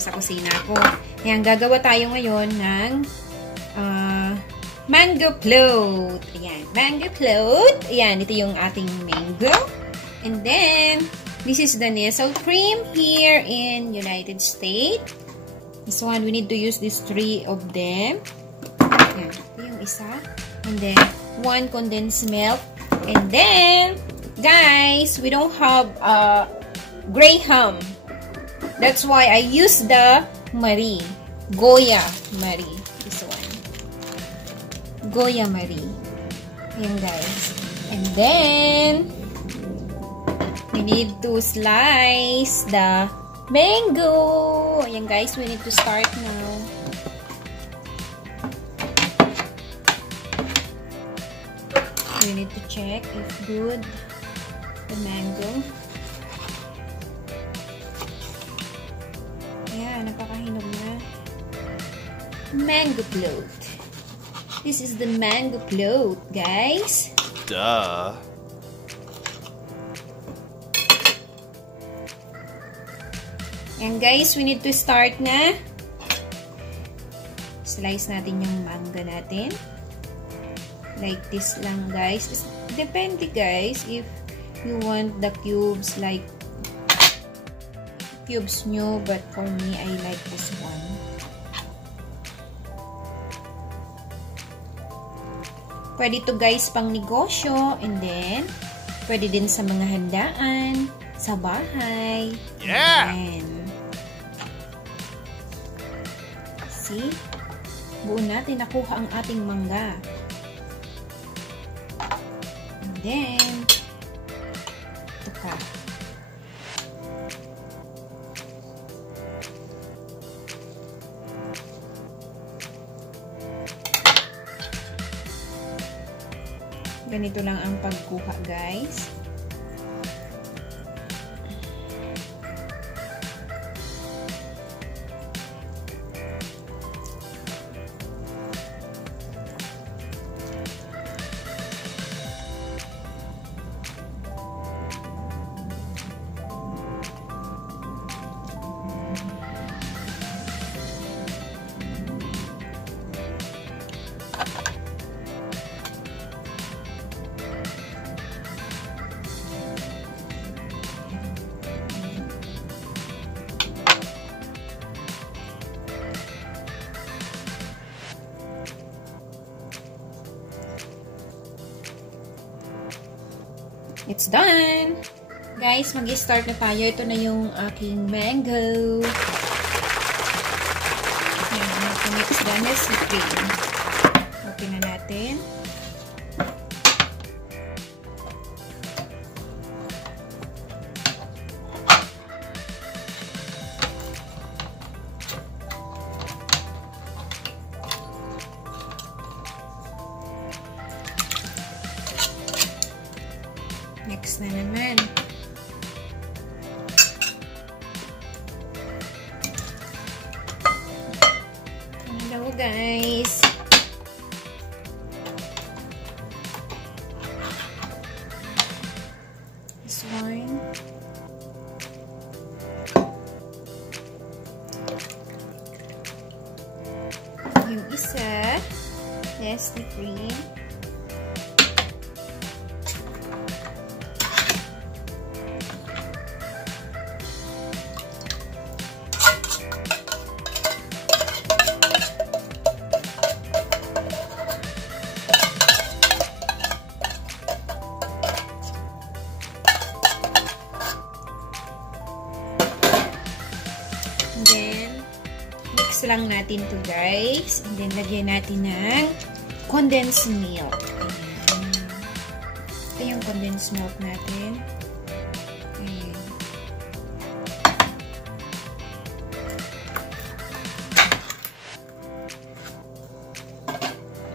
Sa kusina ko. Ayan, gagawa tayo ngayon ng mango float. Ayan, mango float. Ayan, ito yung ating mango. And then, this is the nestle cream here in United States. This one, we need to use these 3 of them. Ayan, ito yung isa. And then, 1 condensed milk. And then, guys, we don't have gray ham. That's why I use the Marie. GOYA Marie. This one. GOYA Marie. Ayan, guys. And then, we need to slice the mango. Ayan, guys. We need to start now. We need to check if good the mango. Ayan, napakahinog na. Mango float. This is the mango float, guys. Duh. And guys, we need to start na. Slice natin yung mangga natin. Like this lang, guys. Depende, guys, if you want the cubes like cubes nyo, but for me, I like this one. Pwede to, guys, pang negosyo, and then pwede din sa mga handaan, sa bahay. Yeah! And, see? Buo natin nakuha ang ating mangga. And then, ito pa. Ganito lang ang pagkuha, guys. It's done! Guys, mag-start na tayo. Ito na yung aking mango. Ayan, nakumix na si cream. Open na natin. Next na naman. Hello, guys. This one. Yung isa. Yes, the cream. And then, mix lang natin to, guys. And then, lagyan natin ng condensed milk. Ayan. Ito yung condensed milk natin. Ayan.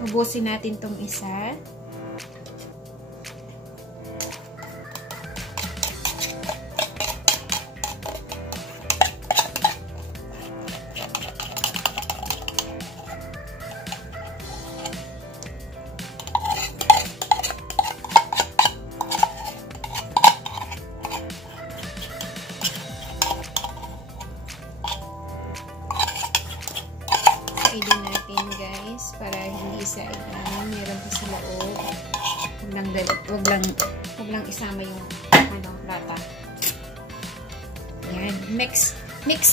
Ubusin natin tong isa. Din natin guys para hindi isa meron pa sa loob. Wag lang isama yung lata. Yan, mix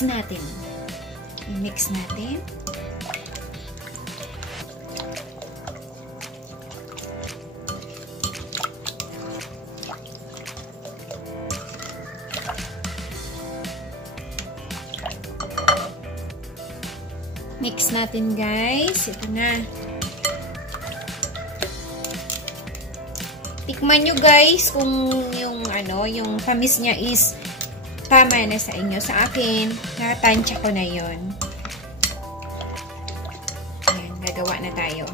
natin. I-mix natin. Mix natin guys. Ito na. Tikman nyo guys kung yung yung tamis niya is tama na sa inyo. Sa akin, natansya ko na yon. Ayan, gagawa na tayo.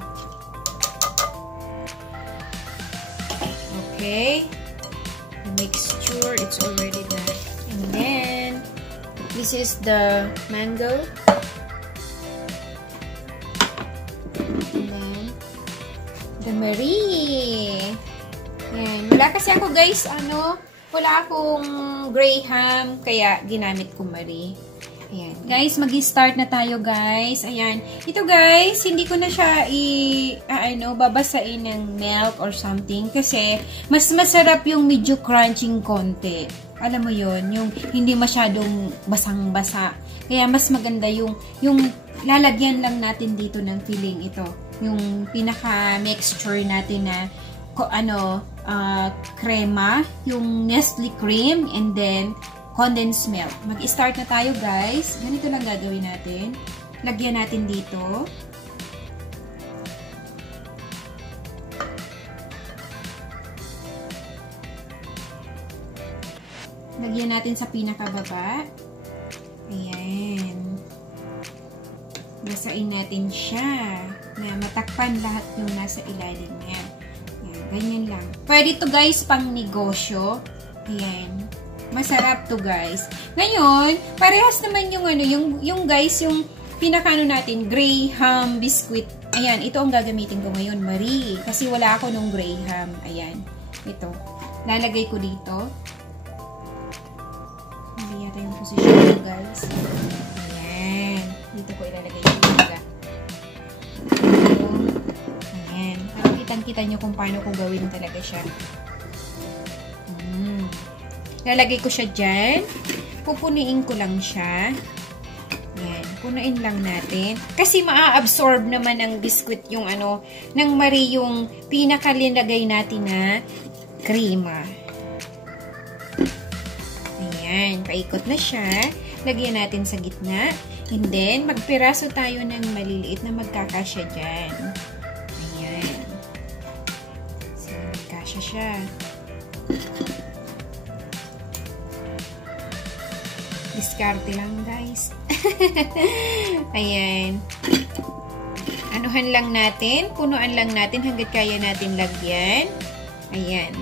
Okay. The mixture, it's already done. And then, this is the mango. The Marie. Yan. Wala kasi ako guys, wala akong Graham, kaya ginamit ko Marie. Ayan. Guys, mag-start na tayo guys. Ayan. Ito guys, hindi ko na siya babasain ng milk or something kasi mas masarap yung medyo crunching konti. Alam mo yon, yung hindi masyadong basang-basa. Kaya mas maganda yung lalagyan lang natin dito ng filling ito. Yung pinaka-mixture natin na crema, yung Nestle cream, and then condensed milk. Mag-start na tayo guys. Ganito lang gagawin natin. Lagyan natin dito. Lagyan natin sa pinakababa. Ayan. Basain natin siya na matakpan lahat yung nasa ilalim niya. Ayan, ganyan lang. Pwede to guys pang negosyo. Ayan. Masarap to guys. Ngayon, parehas naman yung guys, yung pinakano natin, Graham biscuit. Ayan, ito ang gagamitin ko ngayon, Marie. Kasi wala ako nung Graham. Ayan. Ito. Lalagay ko dito. Hindi yata yung position ko guys. Ayan. Dito ko ilalagay yung talaga. Ayan. Para kitang-kita nyo kung paano ko gawin talaga siya. Lalagay ko siya dyan. Pupuniin ko lang siya. Ayan. Punuin lang natin. Kasi maa-absorb naman ng biscuit yung ng Marie yung pinakalinagay natin na krema. Ayan. Paikot na siya. Lagyan natin sa gitna. And then, magpiraso tayo ng maliliit na magkakasya dyan. Ayan. So, magkasya siya. Diskarte lang, guys. Ayan. Anuhan lang natin. Punuan lang natin hanggat kaya natin lagyan. Ayan.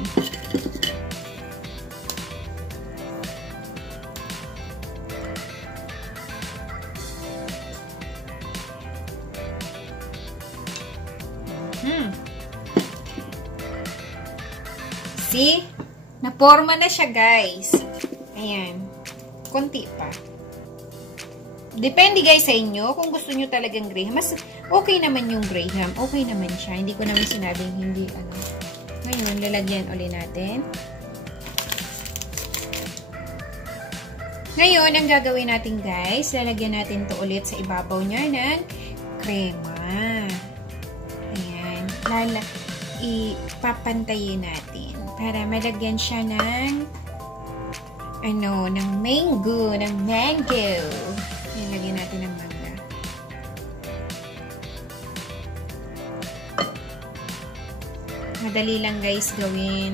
See? Naporma na siya, guys. Ayan. Konti pa. Depende, guys, sa inyo. Kung gusto nyo talagang Graham. Mas okay naman yung Graham. Okay naman siya. Hindi ko naman sinabing hindi, Ngayon, lalagyan ulit natin. Ngayon, ang gagawin natin, guys, lalagyan natin to ulit sa ibabaw niya ng crema. Ayan. Ipapantayin natin para malagyan siya ng ng mango. Ayan, lagyan natin ng mangga. Madali lang guys gawin.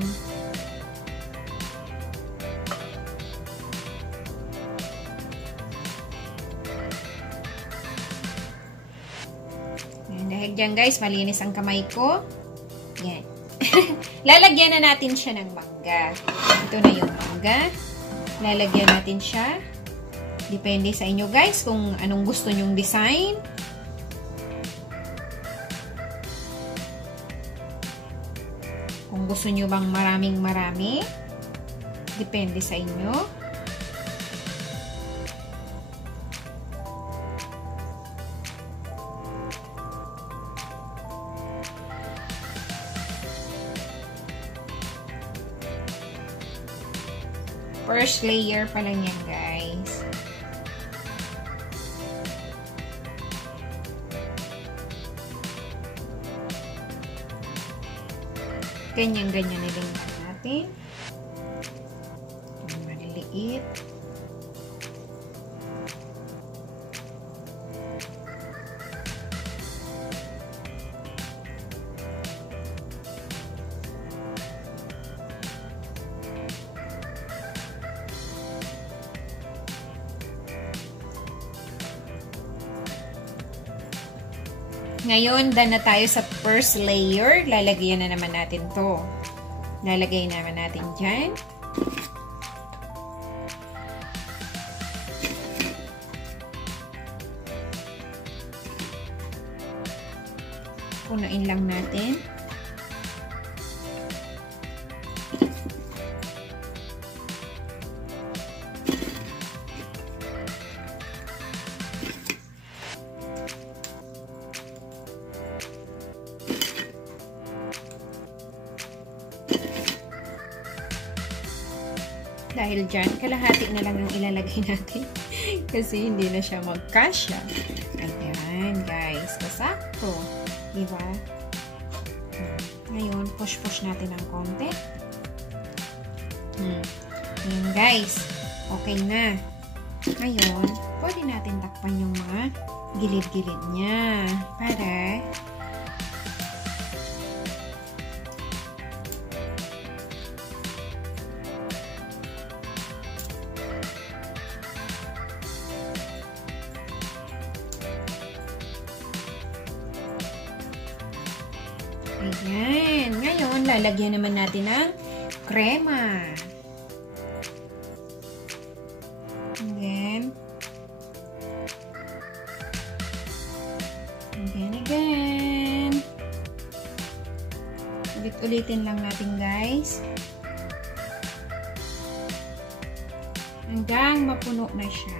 Ayan, dahil dyan guys, malinis ang kamay ko. Yan. Lalagyan na natin siya ng mangga. Ito na yung mangga. Lalagyan natin siya. Depende sa inyo guys kung anong gusto nyong design. Kung gusto nyo bang maraming-marami. Depende sa inyo. First layer pa lang yan, guys. Ganyan-ganyan na din natin. Maliliit. Ngayon, done na tayo sa first layer. Lalagyan na naman natin to. Lalagay naman natin dyan. Punuin lang natin. Dahil dyan, kalahati na lang ang ilalagay natin. Kasi hindi na siya magkasya. Ayan, guys. Kasakto. Diba? Ngayon, push-push natin ng konti. Ayan, guys. Okay na. Ngayon, pwede natin takpan yung mga gilid-gilid niya. Para ayan. Ngayon, lalagyan naman natin ng krema. Again. Ulit-ulitin lang natin, guys. Hanggang mapuno na siya.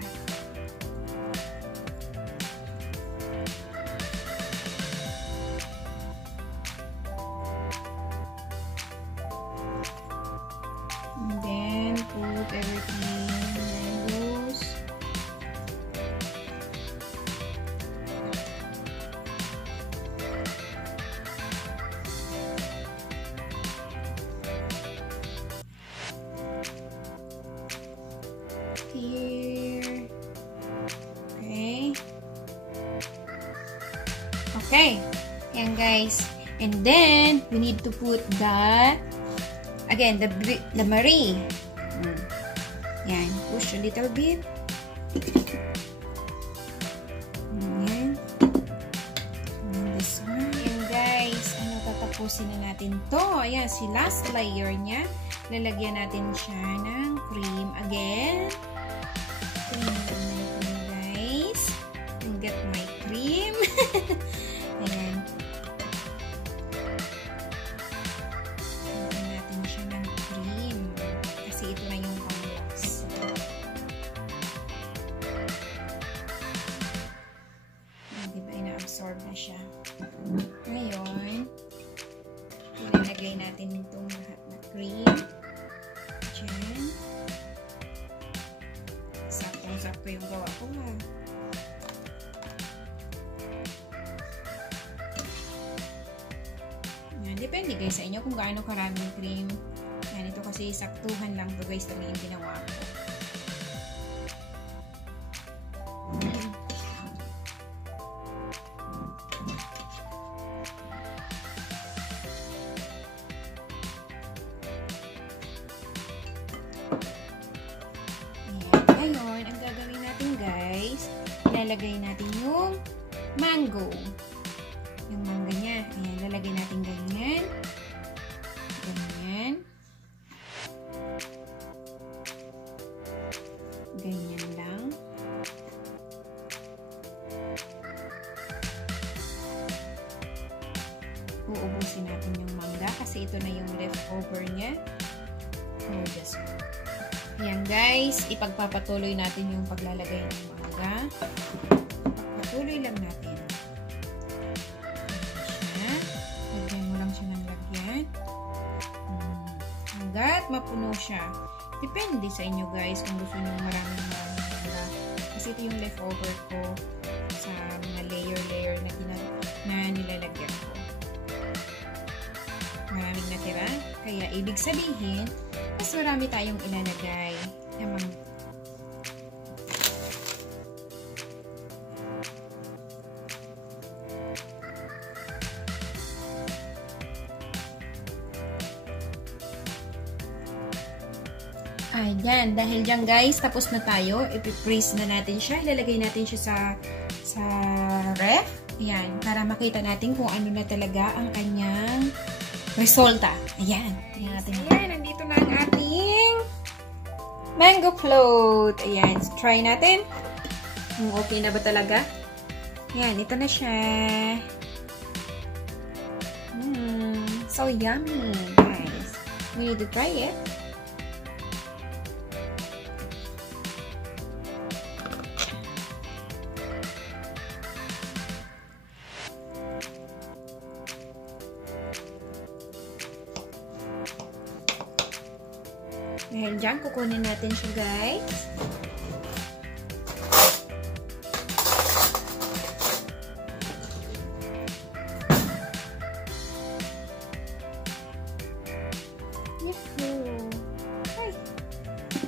And then, put everything loose. Here. Okay. Okay. Yan, guys. And then, we need to put the Marie. Yan. Push a little bit. Yan. And this one. Yan, guys. Tatapusin na natin to. Ayan, si last layer niya. Lalagyan natin siya ng cream again. Cream natin, guys. And get my cream. Ayan. Lagyan natin siya ng cream. Kasi ito na yung pang-wax. Diba, ina-absorb na siya. Ngayon, ilalagay natin itong lahat na cream. Diyan. Saktong-sakto yung gawa ko, ha. Yan. Depende, guys, sa inyo kung gaano karaming cream. Yan, ito kasi saktuhan lang to, guys, talaga yung ginawa ko. ilalagay natin yung mango. Yung mangga niya. Ayan, lalagay natin ganyan. Ganyan. Ganyan lang. Uubusin natin yung mangga kasi ito na yung leftover niya. Oh, just ayan guys, ipagpapatuloy natin yung paglalagay ng mangga. Pagpatuloy lang natin. Lagyan mo lang siya ng lagyan. Hanggat mapuno siya. Depende sa inyo guys kung gusto nyo maraming mangga. Kasi ito yung leftover ko sa mga layer na nilalagyan ko. Maraming natira. Kaya ibig sabihin, mas marami tayong ilalagay. Naman. Ayan, dahil dyan guys, tapos na tayo. I-freeze na natin siya. Ilalagay natin siya sa ref. Ayan, para makita natin kung ano na talaga ang kanyang resulta. Ayan. Ayan, nandito na ang ating mango float. Ayan, try natin. Kung okay na ba talaga. Ayan, ito na siya. So yummy, guys. We need to try it. Dahil dyan, kukunin natin siya, guys. Yahoo! Ay!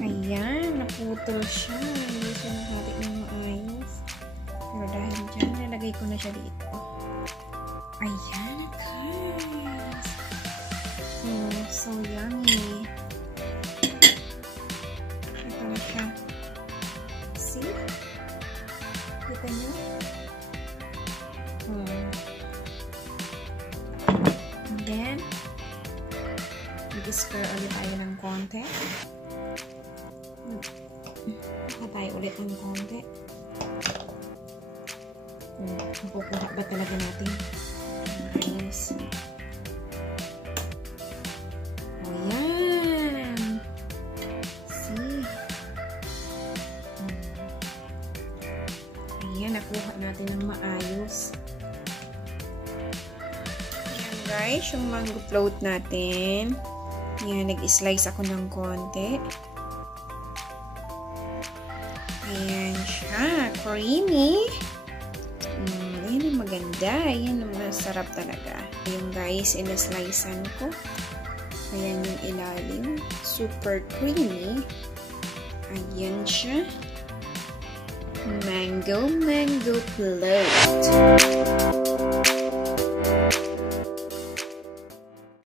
Ayan, naputol siya. Hindi siya nakati ng maayos. Pero dahil dyan, nalagay ko na siya dito. Ayan, guys! Oh, so yummy! See? Kita nyo? And then, mag-stir ulit tayo ng konti. Baka tayo ulit ng konti. Mapupuha ba talaga natin? Ayos. Nakuha natin ng maayos. Ayan guys, yung mango float natin. Ayan, nag-slice ako ng konti. Ayan siya, creamy. Ayan ang maganda. Ayan ang masarap talaga. Ayan guys, in-slicean ko. Ayan yung ilalim. Super creamy. Ayan siya. Mango float.